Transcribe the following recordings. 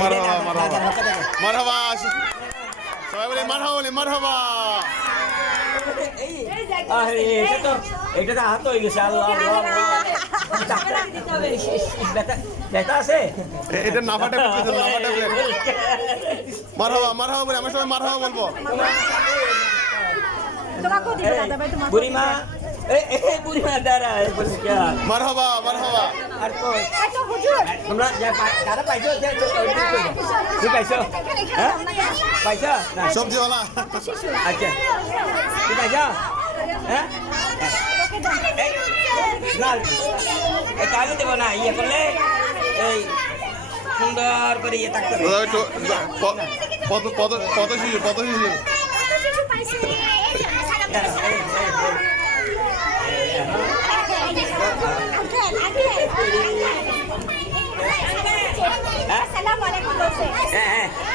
মারহাবা মারহাবা মারহাবা সবাই বলে মারহাবা বলে মারহাবা আরে এটা তো হাত হয়ে গেছে আল্লাহ ব্যথা আছে এটা নাফা ট্যাবলেট নাফা ট্যাবলেট মারহাবা মারহাবা বলে আমরা সবাই মারহাবা বলবো বুড়িমা বুড়িমা দ্বারা মারহাবা মারহাবা আর কই তোমরা কারা পাইছো তুই পাইছো হ্যাঁ পাইছো না সবজিওয়ালা আচ্ছা তুই পাইছো হ্যাঁ না কাজে দেবো না ইয়ে করলে এই সুন্দর করে ইয়ে থাকতে কত শিশু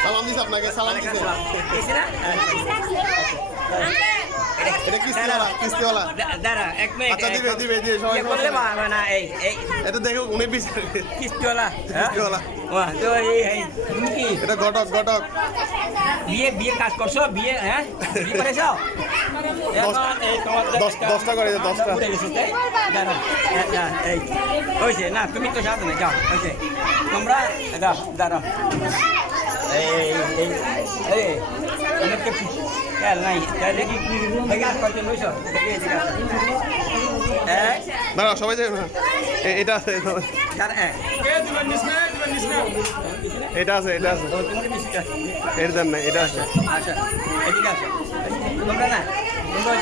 সালাম দিস আপনাকে সালাম দিছে এটা কিস্তিওয়ালা দাঁড়া এক মিনিট আচ্ছা দিবে সবাই বললে না এই এটা দেখো উনি পিস কিস্তিওয়ালা কিস্তিওয়ালা বাহ তো এই তুমি কি এটা ঘটক বিয়ে কাজ করছো বিয়ে হ্যাঁ বিয়ে করেছো দশটা করে 10টা উঠে গেছে দাঁড়া এই হয়েছে না তুমি তো সাথে না যাও হয়েছে তোমরা দাঁড়াও এই অনেককে খেয়াল নাই দেখি কাজ করছে বুঝছো দাঁড়াও সবাই যাবে না এটা আছে এটা আছে এর দাম নাই এটা আছে আচ্ছা এদিকে আসো তোমরা না তোমরা